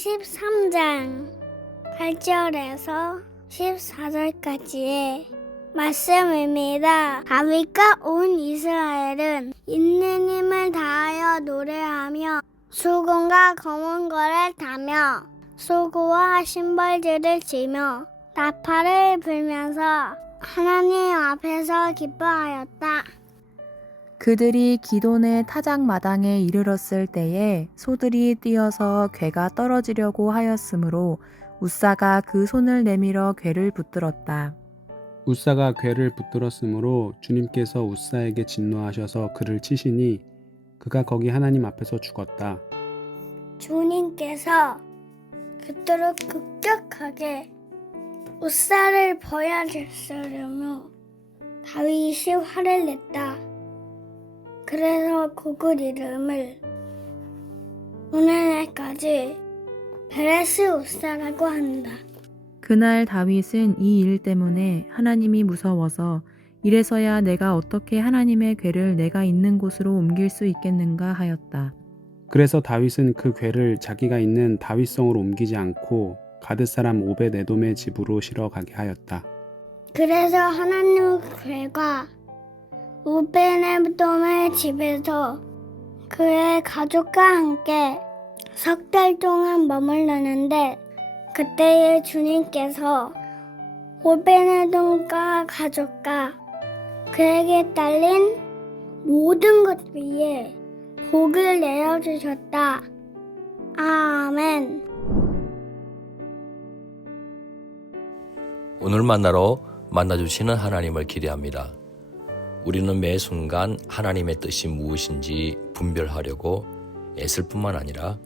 13장 8절에서 14절까지의 말씀입니다. 다윗과 온 이스라엘은 있는 힘을 다하여 노래하며 수금과 검은거를 타며 소고와 심벌들을 치며 나팔을 불면서 하나님 앞에서 기뻐하였다. 그들이 기돈의 타작 마당에 이르렀을 때에 소들이 뛰어서 괴가 떨어지려고 하였으므로 웃사가 그 손을 내밀어 괴를 붙들었다. 웃사가 괴를 붙들었으므로 주님께서 웃사에게 진노하셔서 그를 치시니 그가 거기 하나님 앞에서 죽었다. 주님께서 그토록 급격하게 웃사를 버려주시려며 다윗이 화를 냈다. 그래서 그곳 이름을 오늘날까지 베레스 웃사라고 한다. 그날 다윗은 이 일 때문에 하나님이 무서워서 이래서야 내가 어떻게 하나님의 괴를 내가 있는 곳으로 옮길 수 있겠는가 하였다. 그래서 다윗은 그 괴를 자기가 있는 다윗성으로 옮기지 않고 가드 사람 오벳에돔의 집으로 실어가게 하였다. 그래서 하나님의 괴가 오벳에돔의 집에서 그의 가족과 함께 석 달 동안 머물렀는데 그때에 주님께서 오벳에돔과 가족과 그에게 딸린 모든 것 위에 복을 내려주셨다. 아멘. 오늘 만나러 만나주시는 하나님을 기대합니다. 우리는 매 순간 하나님의 뜻이 무엇인지 분별하려고 애쓸 뿐만 아니라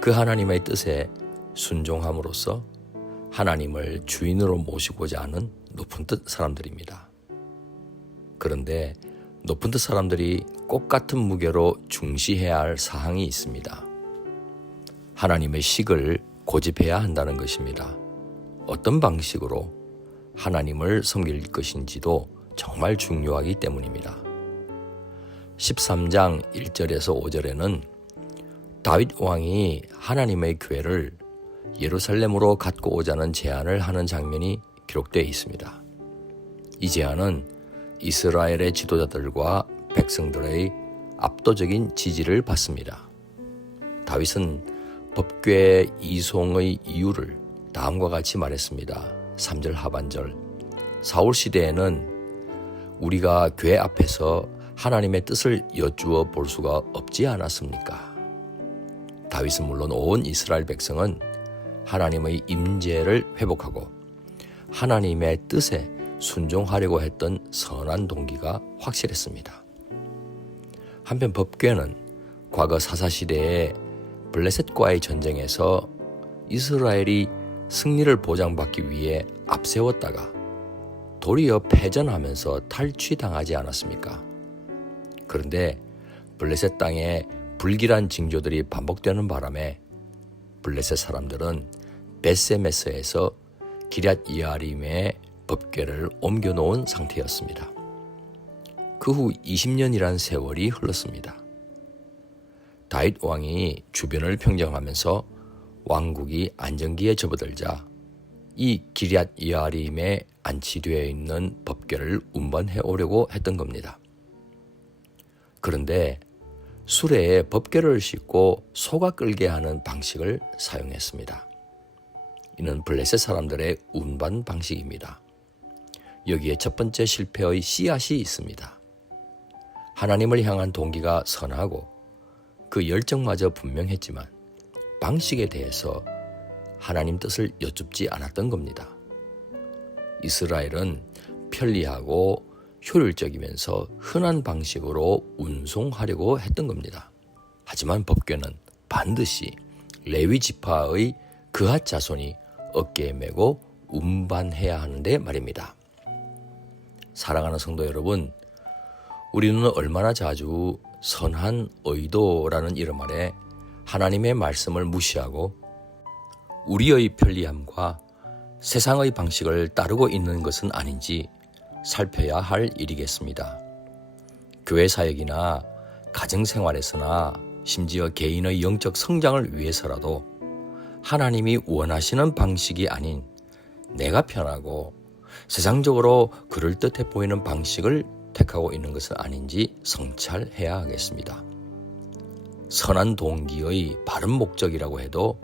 그 하나님의 뜻에 순종함으로써 하나님을 주인으로 모시고자 하는 높은 뜻 사람들입니다. 그런데 높은 뜻 사람들이 꼭 같은 무게로 중시해야 할 사항이 있습니다. 하나님의 식을 고집해야 한다는 것입니다. 어떤 방식으로 하나님을 섬길 것인지도 정말 중요하기 때문입니다. 13장 1절에서 5절에는 다윗 왕이 하나님의 괴를 예루살렘으로 갖고 오자는 제안을 하는 장면이 기록되어 있습니다. 이 제안은 이스라엘의 지도자들과 백성들의 압도적인 지지를 받습니다. 다윗은 법궤 이송의 이유를 다음과 같이 말했습니다. 3절 하반절. 사울 시대에는 우리가 궤 앞에서 하나님의 뜻을 여쭈어 볼 수가 없지 않았습니까? 다윗은 물론 온 이스라엘 백성은 하나님의 임재를 회복하고 하나님의 뜻에 순종하려고 했던 선한 동기가 확실했습니다. 한편 법궤는 과거 사사시대의 블레셋과의 전쟁에서 이스라엘이 승리를 보장받기 위해 앞세웠다가 도리어 패전하면서 탈취당하지 않았습니까? 그런데 블레셋 땅에 불길한 징조들이 반복되는 바람에 블레셋 사람들은 벳세메스에서 기럇 이아림의 법궤를 옮겨놓은 상태였습니다. 그 후 20년이란 세월이 흘렀습니다. 다윗 왕이 주변을 평정하면서 왕국이 안정기에 접어들자 이 기럇 이아림에 안치되어 있는 법궤를 운반해 오려고 했던 겁니다. 그런데 수레에 법궤를 싣고 소가 끌게 하는 방식을 사용했습니다. 이는 블레셋 사람들의 운반 방식입니다. 여기에 첫 번째 실패의 씨앗이 있습니다. 하나님을 향한 동기가 선하고 그 열정마저 분명했지만 방식에 대해서 하나님 뜻을 여쭙지 않았던 겁니다. 이스라엘은 편리하고 효율적이면서 흔한 방식으로 운송하려고 했던 겁니다. 하지만 법궤는 반드시 레위 지파의 그핫 자손이 어깨에 메고 운반해야 하는데 말입니다. 사랑하는 성도 여러분, 우리는 얼마나 자주 선한 의도라는 이름 아래 하나님의 말씀을 무시하고 우리의 편리함과 세상의 방식을 따르고 있는 것은 아닌지 살펴야 할 일이겠습니다. 교회 사역이나 가정생활에서나 심지어 개인의 영적 성장을 위해서라도 하나님이 원하시는 방식이 아닌 내가 편하고 세상적으로 그럴듯해 보이는 방식을 택하고 있는 것은 아닌지 성찰해야 하겠습니다. 선한 동기의 바른 목적이라고 해도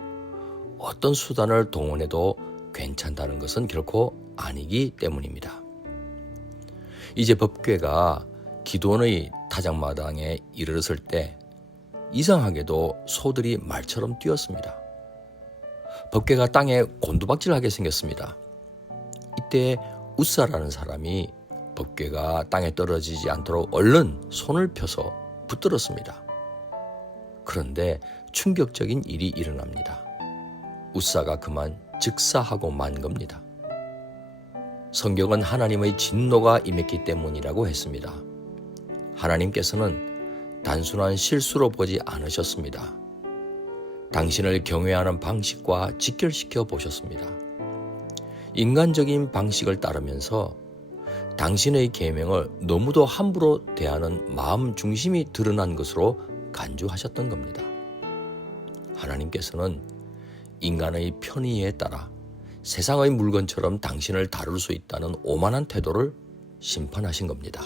어떤 수단을 동원해도 괜찮다는 것은 결코 아니기 때문입니다. 이제 법궤가 기도원의 타작마당에 이르렀을 때 이상하게도 소들이 말처럼 뛰었습니다. 법궤가 땅에 곤두박질하게 생겼습니다. 이때 웃사라는 사람이 법궤가 땅에 떨어지지 않도록 얼른 손을 펴서 붙들었습니다. 그런데 충격적인 일이 일어납니다. 웃사가 그만 즉사하고 만 겁니다. 성경은 하나님의 진노가 임했기 때문이라고 했습니다. 하나님께서는 단순한 실수로 보지 않으셨습니다. 당신을 경외하는 방식과 직결시켜 보셨습니다. 인간적인 방식을 따르면서 당신의 계명을 너무도 함부로 대하는 마음 중심이 드러난 것으로 간주하셨던 겁니다. 하나님께서는 인간의 편의에 따라 세상의 물건처럼 당신을 다룰 수 있다는 오만한 태도를 심판하신 겁니다.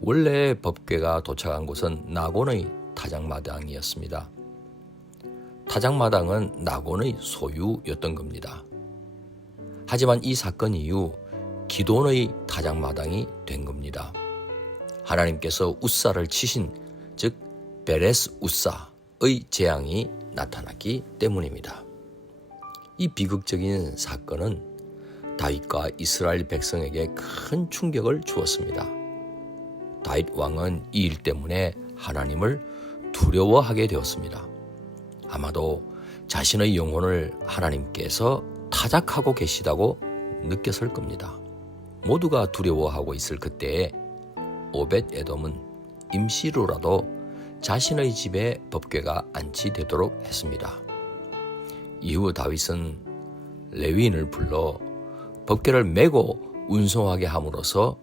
원래 법궤가 도착한 곳은 나곤의 타작마당이었습니다. 타작마당은 나곤의 소유였던 겁니다. 하지만 이 사건 이후 기돈의 타작마당이 된 겁니다. 하나님께서 웃사를 치신, 즉 베레스 웃사의 재앙이 나타났기 때문입니다. 이 비극적인 사건은 다윗과 이스라엘 백성에게 큰 충격을 주었습니다. 다윗 왕은 이 일 때문에 하나님을 두려워하게 되었습니다. 아마도 자신의 영혼을 하나님께서 타작하고 계시다고 느꼈을 겁니다. 모두가 두려워하고 있을 그때에 오벳 에돔은 임시로라도 자신의 집에 법궤가 안치되도록 했습니다. 이후 다윗은 레위인을 불러 법궤를 메고 운송하게 함으로써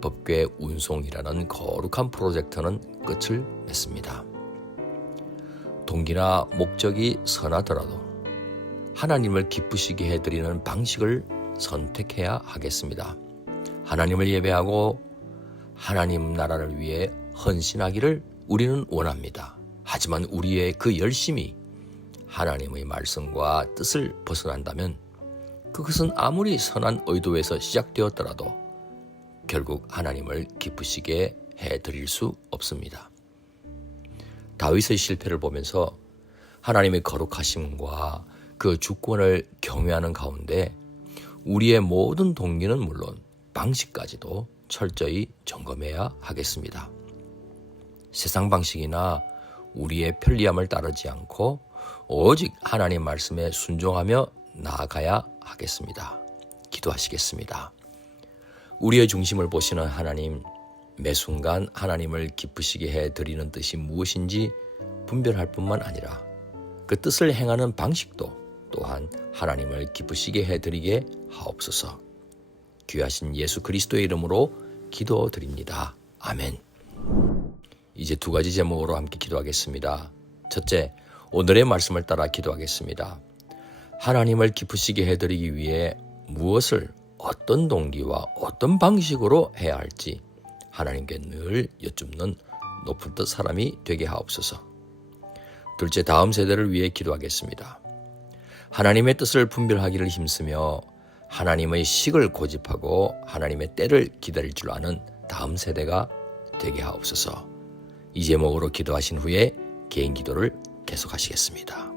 법궤 운송이라는 거룩한 프로젝트는 끝을 맺습니다. 동기나 목적이 선하더라도 하나님을 기쁘시게 해드리는 방식을 선택해야 하겠습니다. 하나님을 예배하고 하나님 나라를 위해 헌신하기를 우리는 원합니다. 하지만 우리의 그 열심이 하나님의 말씀과 뜻을 벗어난다면 그것은 아무리 선한 의도에서 시작되었더라도 결국 하나님을 기쁘시게 해드릴 수 없습니다. 다윗의 실패를 보면서 하나님의 거룩하심과 그 주권을 경외하는 가운데 우리의 모든 동기는 물론 방식까지도 철저히 점검해야 하겠습니다. 세상 방식이나 우리의 편리함을 따르지 않고 오직 하나님 말씀에 순종하며 나아가야 하겠습니다. 기도하시겠습니다. 우리의 중심을 보시는 하나님, 매 순간 하나님을 기쁘시게 해드리는 뜻이 무엇인지 분별할 뿐만 아니라 그 뜻을 행하는 방식도 또한 하나님을 기쁘시게 해드리게 하옵소서. 귀하신 예수 그리스도의 이름으로 기도드립니다. 아멘. 이제 두 가지 제목으로 함께 기도하겠습니다. 첫째, 오늘의 말씀을 따라 기도하겠습니다. 하나님을 기쁘시게 해드리기 위해 무엇을 어떤 동기와 어떤 방식으로 해야 할지 하나님께 늘 여쭙는 높은 뜻 사람이 되게 하옵소서. 둘째, 다음 세대를 위해 기도하겠습니다. 하나님의 뜻을 분별하기를 힘쓰며 하나님의 식을 고집하고 하나님의 때를 기다릴 줄 아는 다음 세대가 되게 하옵소서. 이 제목으로 기도하신 후에 개인 기도를 계속하시겠습니다.